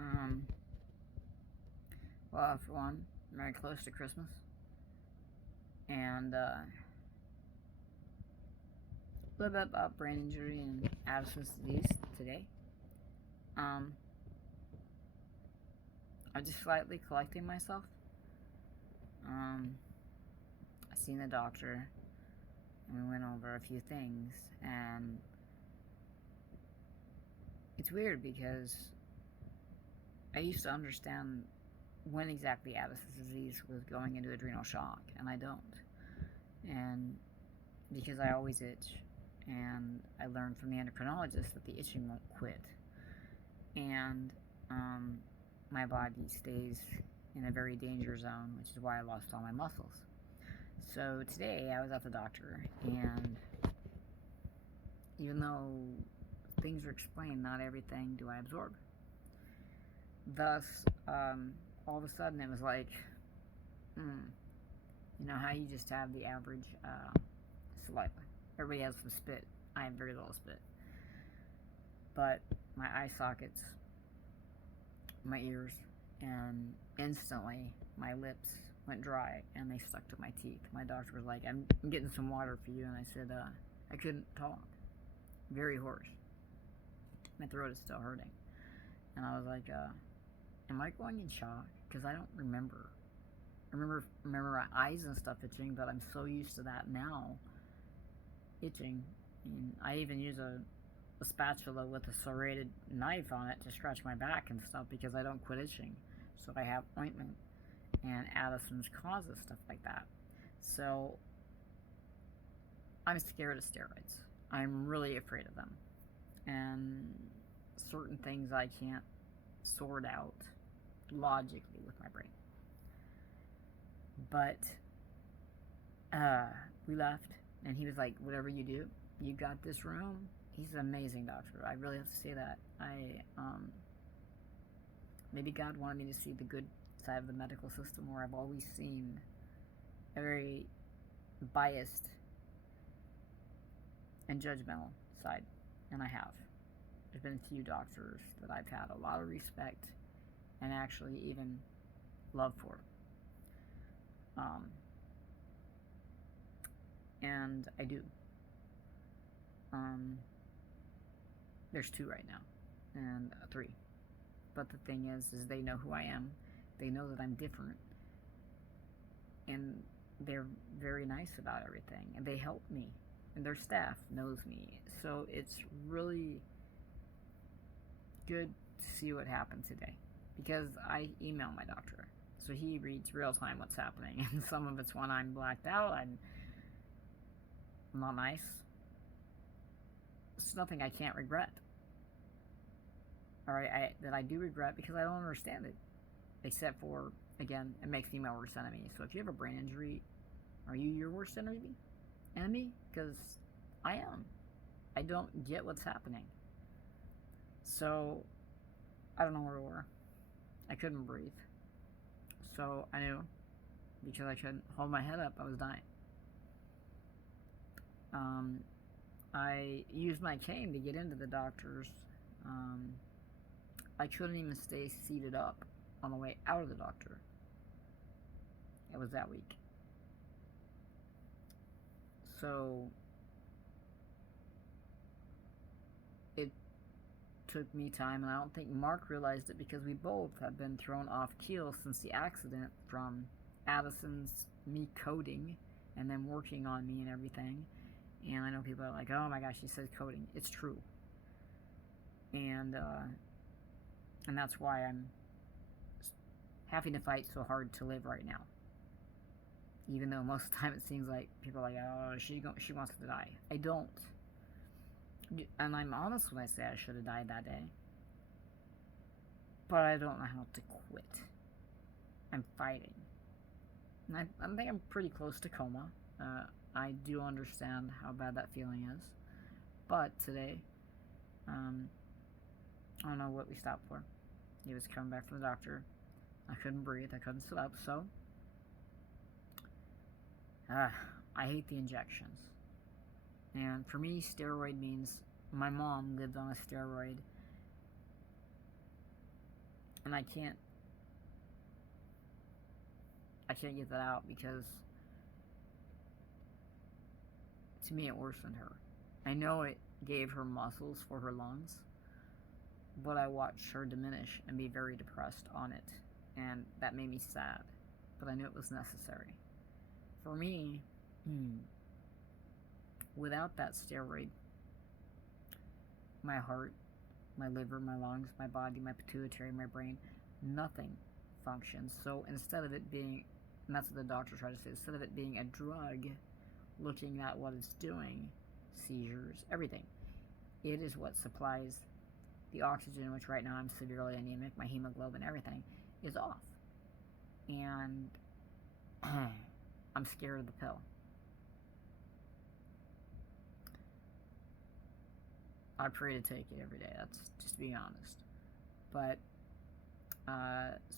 Um, well, for one, very close to Christmas, and a little bit about brain injury and Addison's disease today. Um, I'm just slightly collecting myself. Um, I seen the doctor, and we went over a few things, and it's weird because I used to understand when exactly Addison's disease was going into adrenal shock, and I don't. And because I always itch, and I learned from the endocrinologist that the itching won't quit, and my body stays in a very danger zone, which is why I lost all my muscles. So today I was at the doctor, and even though things are explained, not everything do I absorb. Thus, all of a sudden it was like, you know how you just have the average saliva. Everybody has some spit. I have very little spit. But my eye sockets, my ears, and instantly my lips went dry and they stuck to my teeth. My doctor was like, I'm getting some water for you. And I said, I couldn't talk. Very hoarse. My throat is still hurting. And I was like, am I going in shock? Because I don't remember. I remember my eyes and stuff itching, but I'm so used to that now. Itching. And I even use a spatula with a serrated knife on it to scratch my back and stuff because I don't quit itching. So I have ointment, and Addison's causes stuff like that. So I'm scared of steroids. I'm really afraid of them. And certain things I can't sort out logically with my brain. But we left, and he was like, whatever you do, you got this room. He's an amazing doctor. I really have to say that. Maybe God wanted me to see the good side of the medical system, where I've always seen a very biased and judgmental side, and I have. There's been a few doctors that I've had a lot of respect and actually even love for. And I do. There's 2 right now, and 3. But the thing is they know who I am. They know that I'm different, and they're very nice about everything, and they help me, and their staff knows me. So it's really good to see what happened today, because I email my doctor, so he reads real time what's happening, and some of it's when I'm blacked out. I'm not nice. It's nothing I can't regret, or that I do regret, because I don't understand it, except for, again, it makes me my worst enemy. So if you have a brain injury, are you your worst enemy? Because I am. I don't get what's happening. So I don't know where we were. I couldn't breathe. So I knew, because I couldn't hold my head up, I was dying. I used my cane to get into the doctor's. I couldn't even stay seated up on the way out of the doctor. It was that weak. So it took me time, and I don't think Mark realized it, because we both have been thrown off keel since the accident, from Addison's, me coding, and then working on me and everything. And I know people are like, oh my gosh, she says coding. It's true. And that's why I'm having to fight so hard to live right now. Even though most of the time it seems like people are like, oh, she wants to die. I don't. And I'm honest when I say I should have died that day. But I don't know how to quit. I'm fighting. And I think I'm pretty close to coma. I do understand how bad that feeling is. But today, I don't know what we stopped for. He was coming back from the doctor. I couldn't breathe. I couldn't sit up. So, I hate the injections. And for me, steroid means my mom lived on a steroid And I can't get that out because to me it worsened her. I know it gave her muscles for her lungs, but I watched her diminish and be very depressed on it, and that made me sad, but I knew it was necessary. For me, without that steroid, my heart, my liver, my lungs, my body, my pituitary, my brain, nothing functions. So instead of it being, and that's what the doctor tried to say, instead of it being a drug, looking at what it's doing, seizures, everything, it is what supplies the oxygen, which right now I'm severely anemic, my hemoglobin, everything is off. And I'm scared of the pill. I pray to take it every day, that's just to be honest. But,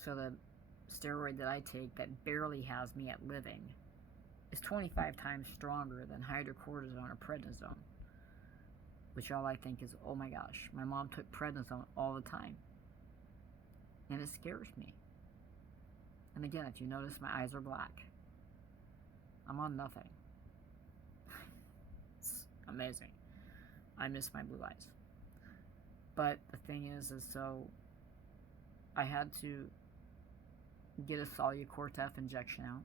so the steroid that I take that barely has me at living is 25 times stronger than hydrocortisone or prednisone. Which all I think is, oh my gosh, my mom took prednisone all the time. And it scares me. And again, if you notice, my eyes are black. I'm on nothing. It's amazing. I miss my blue eyes. But the thing is so I had to get a Solucortef injection out.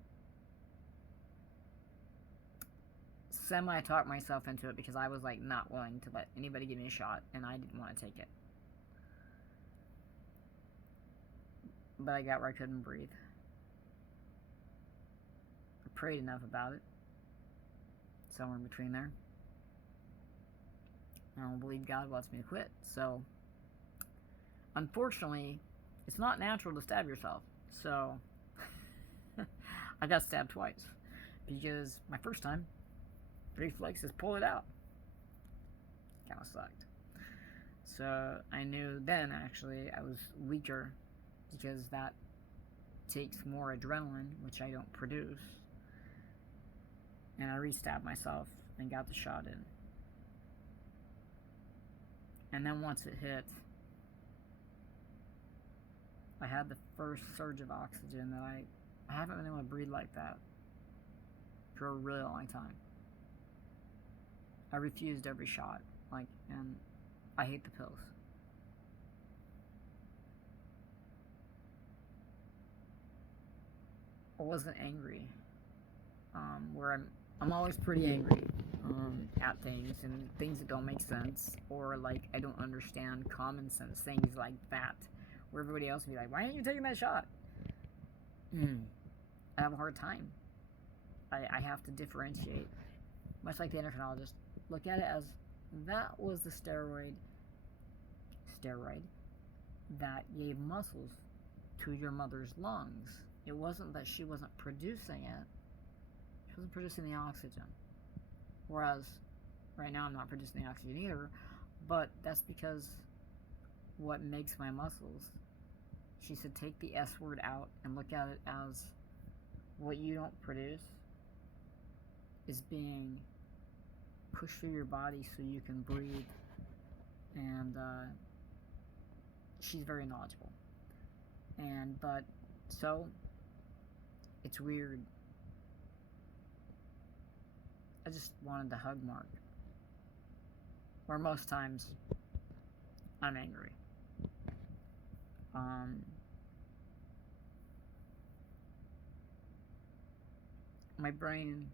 Semi-talked myself into it because I was like not willing to let anybody give me a shot, and I didn't want to take it. But I got where I couldn't breathe. I prayed enough about it. Somewhere in between there. I don't believe God wants me to quit. So, unfortunately, it's not natural to stab yourself. So, I got stabbed twice. Because my first time, reflexes pull it out. Kind of sucked. So, I knew then, actually, I was weaker. Because that takes more adrenaline, which I don't produce. And I re-stabbed myself and got the shot in. And then once it hit, I had the first surge of oxygen that I haven't been able to breathe like that for a really long time. I refused every shot, and I hate the pills. I wasn't angry, where I'm always pretty angry at things and things that don't make sense, or I don't understand common sense things like that, where everybody else would be like, why aren't you taking that shot? I have a hard time. I have to differentiate, much like the endocrinologist. Look at it as that was the steroid that gave muscles to your mother's lungs. It wasn't that she wasn't producing it. She wasn't producing the oxygen. Whereas, right now I'm not producing the oxygen either, but that's because what makes my muscles, she said, take the S word out and look at it as what you don't produce is being pushed through your body so you can breathe. And she's very knowledgeable. But so it's weird. I just wanted to hug Mark. Where most times I'm angry. My brain,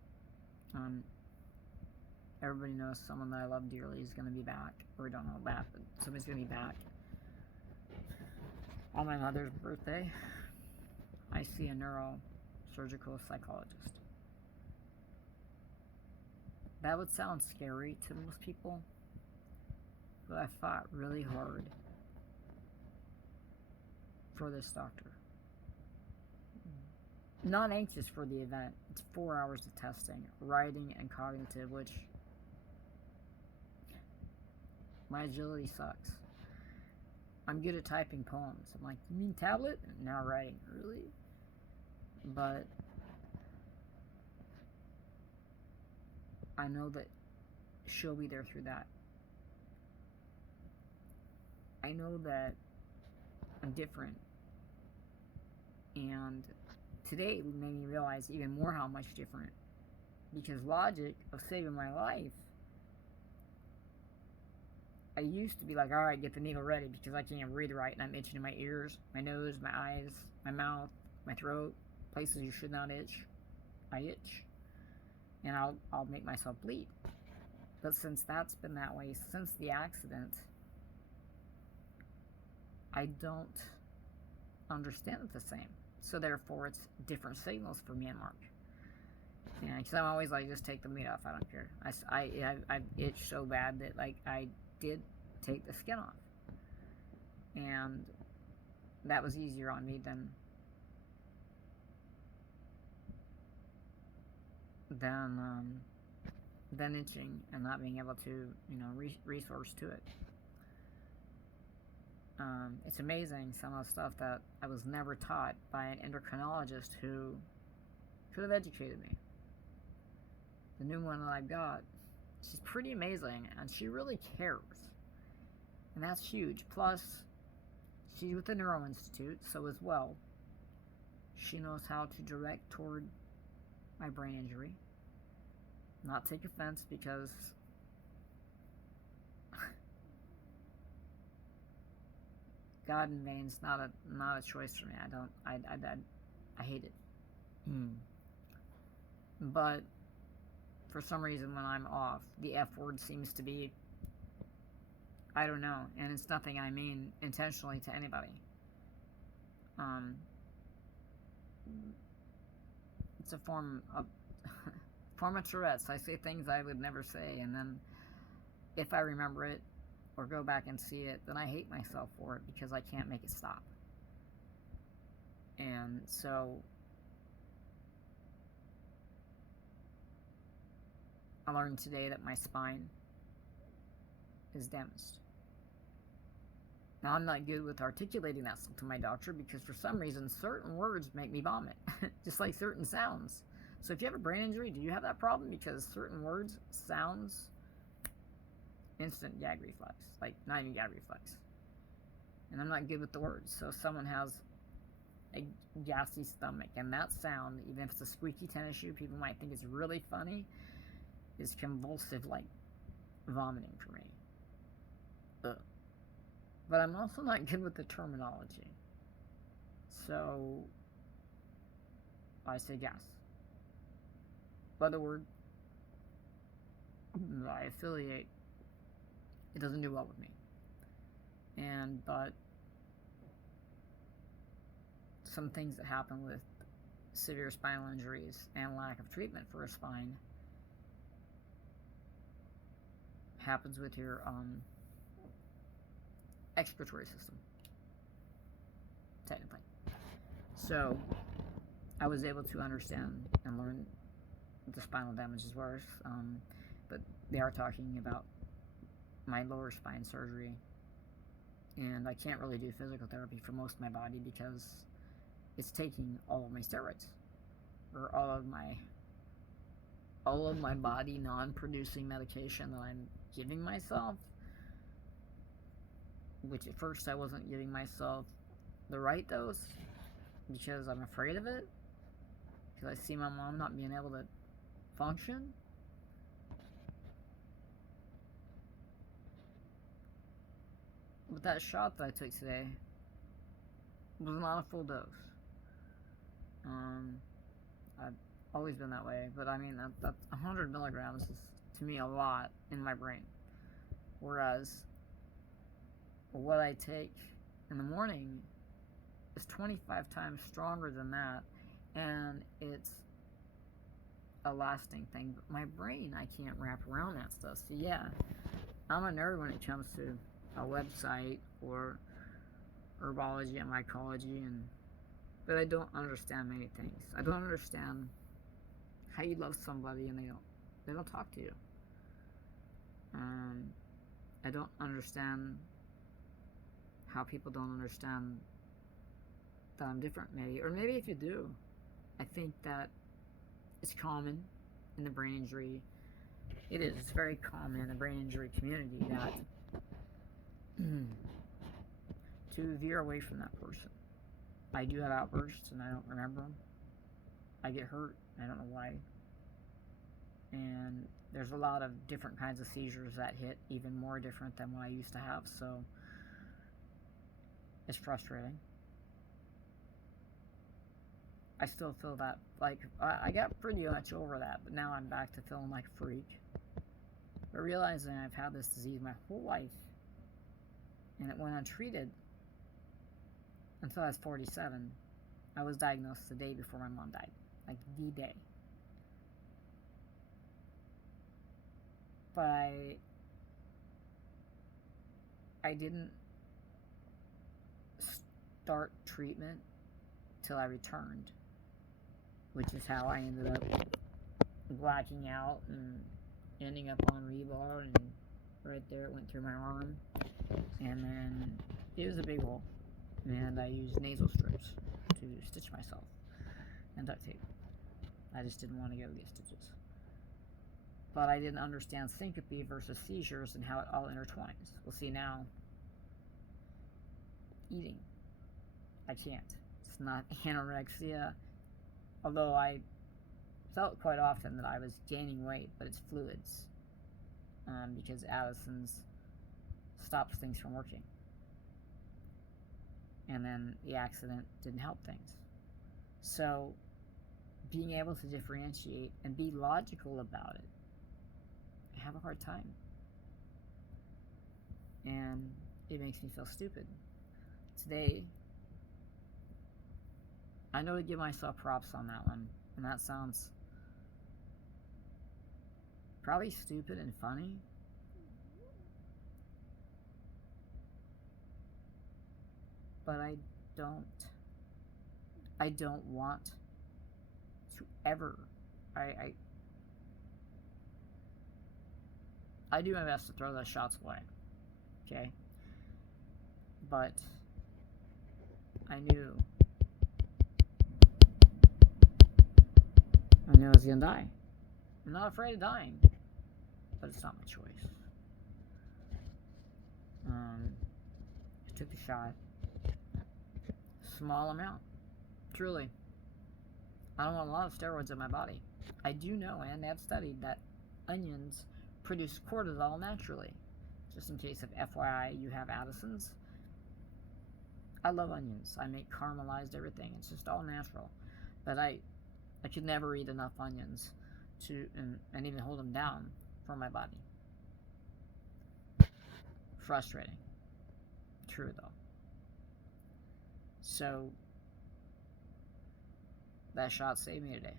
everybody knows someone that I love dearly is going to be back. Or I don't know that, but somebody's going to be back. On my mother's birthday, I see a neurosurgical psychologist. That would sound scary to most people, but I fought really hard for this doctor. Not anxious for the event. It's 4 hours of testing, writing, and cognitive, which my agility sucks. I'm good at typing poems. I'm like, you mean tablet? Now writing, really? But I know that she'll be there through that. I know that I'm different And today made me realize even more how much different. Because logic of saving my life, I used to be like, alright, get the needle ready because I can't breathe right and I'm itching in my ears, my nose, my eyes, my mouth, my throat, places you should not itch. I itch. And I'll make myself bleed. But since that's been that way since the accident, I don't understand it the same. So therefore, it's different signals for me and Mark. Yeah, because I'm always like, just take the meat off. I don't care. I itched so bad that like I did take the skin off, and that was easier on me than itching and not being able to resource to it. It's amazing some of the stuff that I was never taught by an endocrinologist who could have educated me. The new one that I got, she's pretty amazing, and she really cares, and that's huge. Plus, she's with the Neuro Institute, so as well, she knows how to direct toward my brain injury. Not take offense, because God in vain's not a choice for me. I hate it. But for some reason, when I'm off, the F word seems to be, I don't know, and it's nothing I mean intentionally to anybody. It's a form of Tourette's. I say things I would never say, and then if I remember it or go back and see it, then I hate myself for it because I can't make it stop. And so I learned today that my spine is damaged. Now, I'm not good with articulating that to my doctor because for some reason certain words make me vomit, just like certain sounds. So if you have a brain injury, do you have that problem? Because certain words, sounds, instant gag reflex, like not even gag reflex. And I'm not good with the words. So if someone has a gassy stomach and that sound, even if it's a squeaky tennis shoe, people might think it's really funny, is convulsive, like vomiting for me. Ugh. But I'm also not good with the terminology. So I say gas. Other word, I affiliate. It doesn't do well with me. But some things that happen with severe spinal injuries and lack of treatment for a spine happens with your excretory system, technically. So I was able to understand and learn the spinal damage is worse, but they are talking about my lower spine surgery, and I can't really do physical therapy for most of my body because it's taking all of my steroids, or all of my body non-producing medication that I'm giving myself, which at first I wasn't giving myself the right dose because I'm afraid of it, because I see my mom not being able to function. But that shot that I took today was not a full dose. I've always been that way, but I mean, that 100 milligrams is, to me, a lot in my brain. Whereas, what I take in the morning is 25 times stronger than that, and it's a lasting thing. But my brain, I can't wrap around that stuff. So yeah, I'm a nerd when it comes to a website or herbology and mycology, but I don't understand many things. I don't understand how you love somebody and they don't talk to you. I don't understand how people don't understand that I'm different, maybe. Or maybe if you do, I think that it's common in the brain injury. It is. It's very common in the brain injury community that to veer away from that person. I do have outbursts and I don't remember them. I get hurt. I don't know why. And there's a lot of different kinds of seizures that hit, even more different than what I used to have, so it's frustrating. I still feel that, like, I got pretty much over that, but now I'm back to feeling like a freak. But realizing I've had this disease my whole life, and it went untreated until I was 47. I was diagnosed the day before my mom died, like the day. But I didn't start treatment till I returned, which is how I ended up blacking out and ending up on rebar, and right there it went through my arm, and then it was a big hole, and I used nasal strips to stitch myself and duct tape. I just didn't want to go get stitches. But I didn't understand syncope versus seizures and how it all intertwines. Well, see, now, eating, I can't. It's not anorexia, although I felt quite often that I was gaining weight, but it's fluids, because Addison's stops things from working. And then the accident didn't help things. So, being able to differentiate and be logical about it, I have a hard time. And it makes me feel stupid. Today, I know to give myself props on that one, and that sounds probably stupid and funny, but I don't want to ever, I do my best to throw those shots away, okay? But I knew I was gonna die. I'm not afraid of dying, but it's not my choice. I took the shot. Small amount, truly. I don't want a lot of steroids in my body. I do know, and have studied, that onions produce cortisol naturally. Just in case of FYI you have Addison's. I love onions. I make caramelized everything. It's just all natural. But I could never eat enough onions to and even hold them down for my body. Frustrating. True though. So that shot saved me today.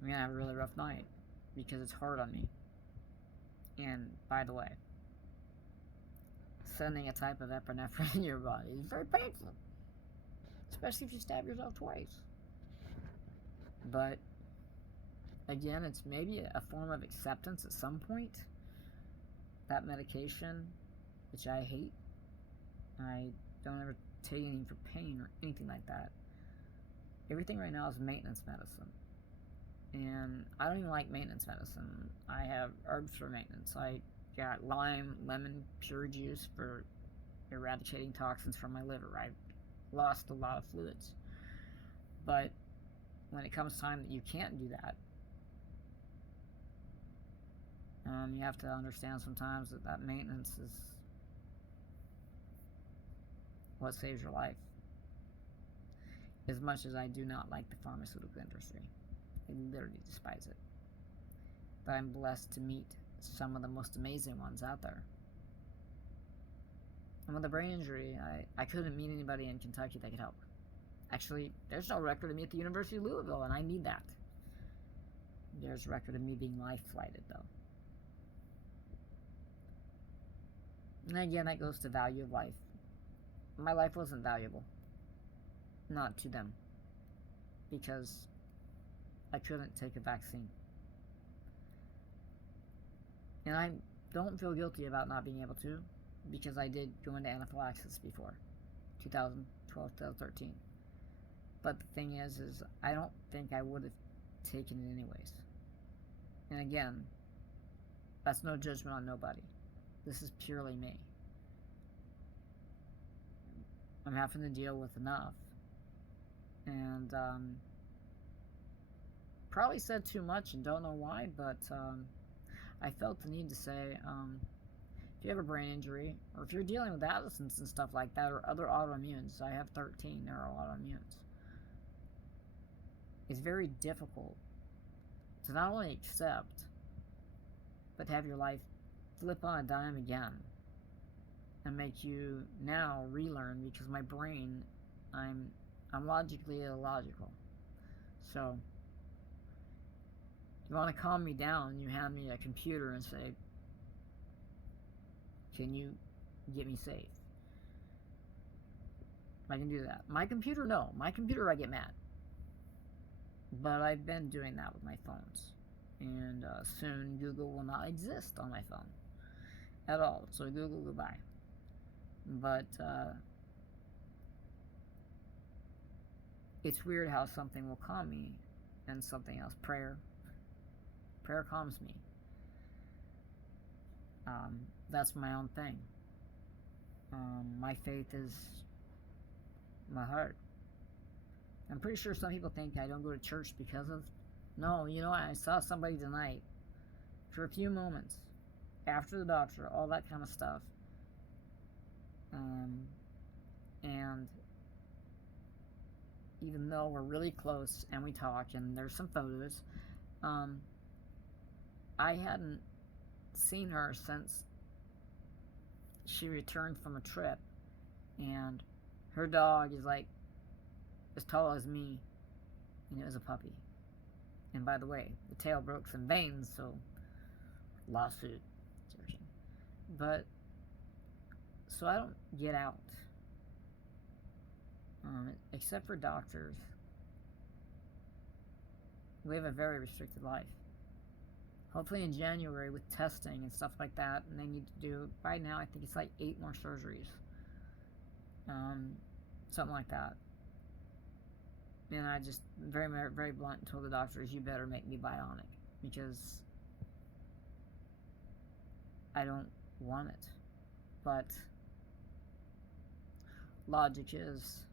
I'm gonna have a really rough night because it's hard on me. And by the way, sending a type of epinephrine in your body is very painful, especially if you stab yourself twice. But again, it's maybe a form of acceptance at some point. That medication, which I hate, I don't ever take anything for pain or anything like that. Everything right now is maintenance medicine. And I don't even like maintenance medicine. I have herbs for maintenance. I got lime, lemon, pure juice for eradicating toxins from my liver. I've lost a lot of fluids. But when it comes time that you can't do that, you have to understand sometimes that maintenance is what saves your life. As much as I do not like the pharmaceutical industry, I literally despise it. But I'm blessed to meet some of the most amazing ones out there. And with a brain injury, I couldn't meet anybody in Kentucky that could help. Actually, there's no record of me at the University of Louisville, and I need that. There's a record of me being life flighted, though. And again, that goes to value of life. My life wasn't valuable. Not to them. Because I couldn't take a vaccine. And I don't feel guilty about not being able to, because I did go into anaphylaxis before, 2012, 2013. But the thing is I don't think I would have taken it anyways. And again, that's no judgment on nobody. This is purely me. I'm having to deal with enough. And probably said too much and don't know why, but I felt the need to say, if you have a brain injury, or if you're dealing with Addison's and stuff like that, or other autoimmunes, I have 13 neuroautoimmunes, it's very difficult to not only accept, but to have your life flip on a dime again and make you now relearn, because my brain, I'm logically illogical. So you want to calm me down, you hand me a computer and say, can you get me safe? I can do that. My computer, no. My computer, I get mad. But I've been doing that with my phones. And soon Google will not exist on my phone at all. So Google, goodbye. But it's weird how something will calm me and something else. Prayer calms me. That's my own thing. My faith is my heart. I'm pretty sure some people think I don't go to church because of... No, you know, I saw somebody tonight for a few moments after the doctor, all that kind of stuff. And even though we're really close and we talk and there's some photos, I hadn't seen her since she returned from a trip, and her dog is like as tall as me, and it was a puppy. And by the way, the tail broke some veins, so lawsuit. But so I don't get out, except for doctors. We have a very restricted life. Hopefully in January with testing and stuff like that, and they need to do, by now I think it's like 8 more surgeries. Something like that. And I just very, very blunt told the doctors, you better make me bionic, because I don't want it. But logic is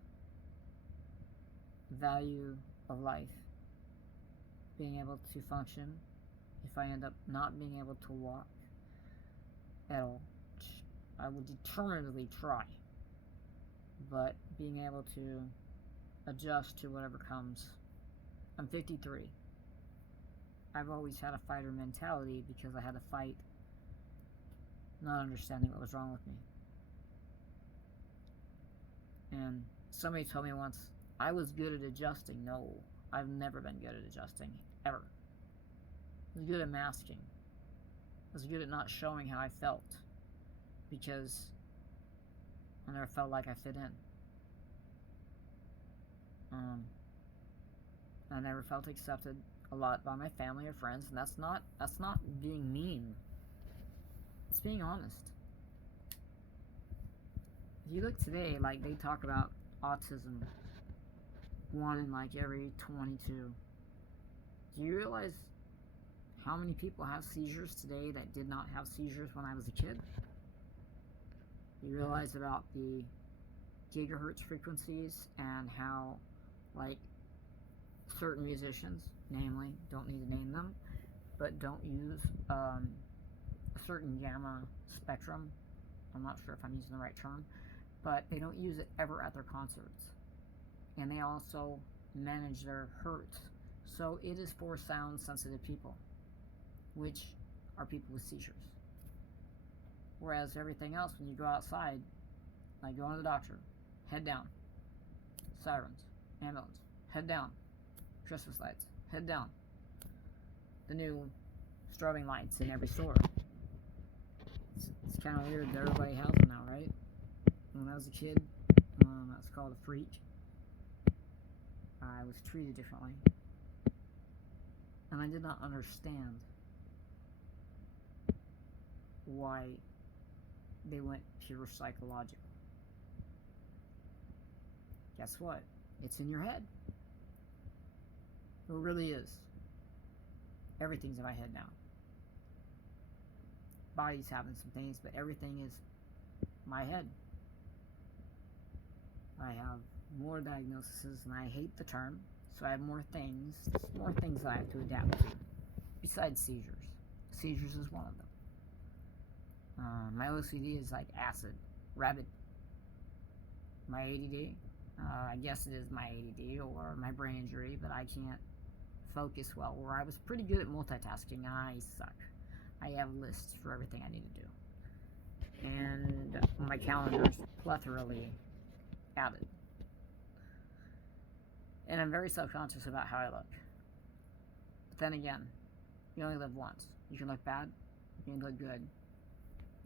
value of life. Being able to function if I end up not being able to walk at all. I will determinedly try. But being able to adjust to whatever comes. I'm 53. I've always had a fighter mentality because I had to fight, not understanding what was wrong with me. And somebody told me once, I was good at adjusting. No, I've never been good at adjusting, ever. I was good at masking. I was good at not showing how I felt, because I never felt like I fit in. I never felt accepted a lot by my family or friends, and that's not being mean. It's being honest. If you look today, like they talk about autism, 1 in like every 22. Do you realize how many people have seizures today that did not have seizures when I was a kid? You realize about the gigahertz frequencies and how, like, certain musicians, namely, don't need to name them, but don't use a certain gamma spectrum. I'm not sure if I'm using the right term, but they don't use it ever at their concerts. And they also manage their hertz. So it is for sound sensitive people, which are people with seizures. Whereas everything else, when you go outside, like going to the doctor, head down, sirens, ambulance, head down, Christmas lights, head down, the new strobing lights in every store. It's kind of weird that everybody has them now, right? When I was a kid, that's called a freak. I was treated differently, and I did not understand why they went pure psychological. Guess what? It's in your head. It really is. Everything's in my head now. Body's having some things, but everything is my head. I have more diagnoses, and I hate the term, so I have more things that I have to adapt to, besides seizures. Seizures is one of them. My OCD is like acid, rabid. My ADD, I guess it is my ADD or my brain injury, but I can't focus well, where I was pretty good at multitasking, and I suck. I have lists for everything I need to do. And my calendar's plethorally added. And I'm very self-conscious about how I look. But then again, you only live once. You can look bad, you can look good.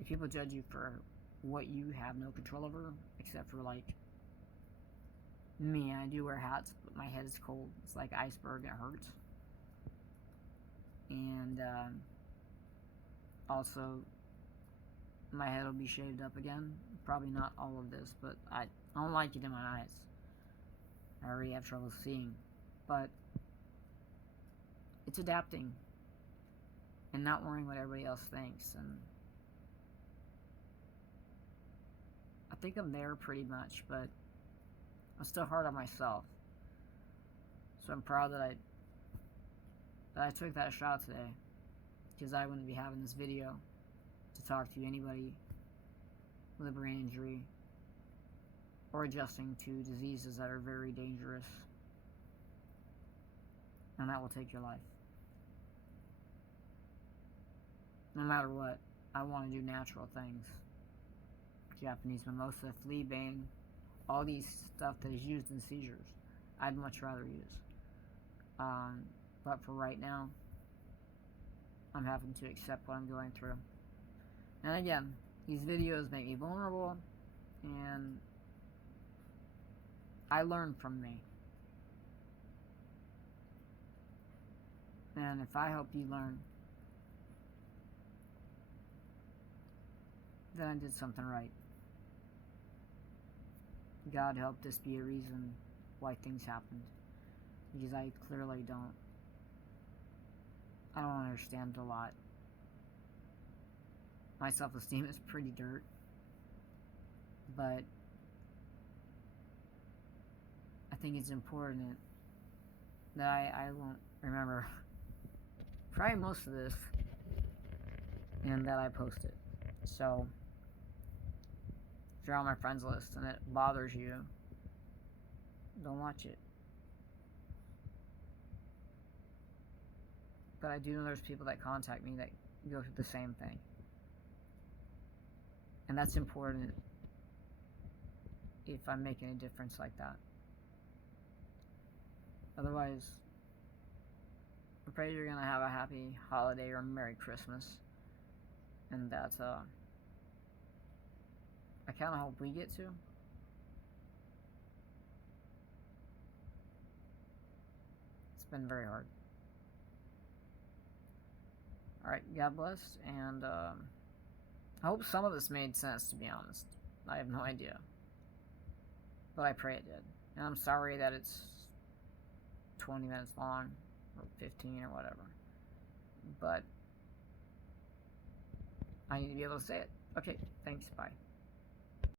If people judge you for what you have no control over, except for like me, I do wear hats, but my head is cold. It's like iceberg, it hurts. And also, my head will be shaved up again. Probably not all of this, but I don't like it in my eyes. I already have trouble seeing. But it's adapting and not worrying what everybody else thinks. And I think I'm there pretty much, but I'm still hard on myself. So I'm proud that I took that shot today, because I wouldn't be having this video to talk to anybody with a brain injury or adjusting to diseases that are very dangerous, and that will take your life. No matter what, I want to do natural things. Japanese mimosa, fleabane, all these stuff that is used in seizures, I'd much rather use. But for right now, I'm having to accept what I'm going through. And again, these videos make me vulnerable, and I learn from me. And if I help you learn, then I did something right. God help this be a reason why things happened, because I clearly don't understand a lot. My self-esteem is pretty dirt, but I think it's important that I won't remember probably most of this, and that I post it. So if you're on my friends list and it bothers you, don't watch it. But I do know there's people that contact me that go through the same thing. And that's important if I'm making a difference like that. Otherwise, I pray you're going to have a happy holiday or Merry Christmas. And that I kind of hope we get to. It's been very hard. Alright, God bless, and I hope some of this made sense, to be honest. I have no idea. But I pray it did. And I'm sorry that it's 20 minutes long, or 15, or whatever. But I need to be able to say it. Okay, thanks, bye.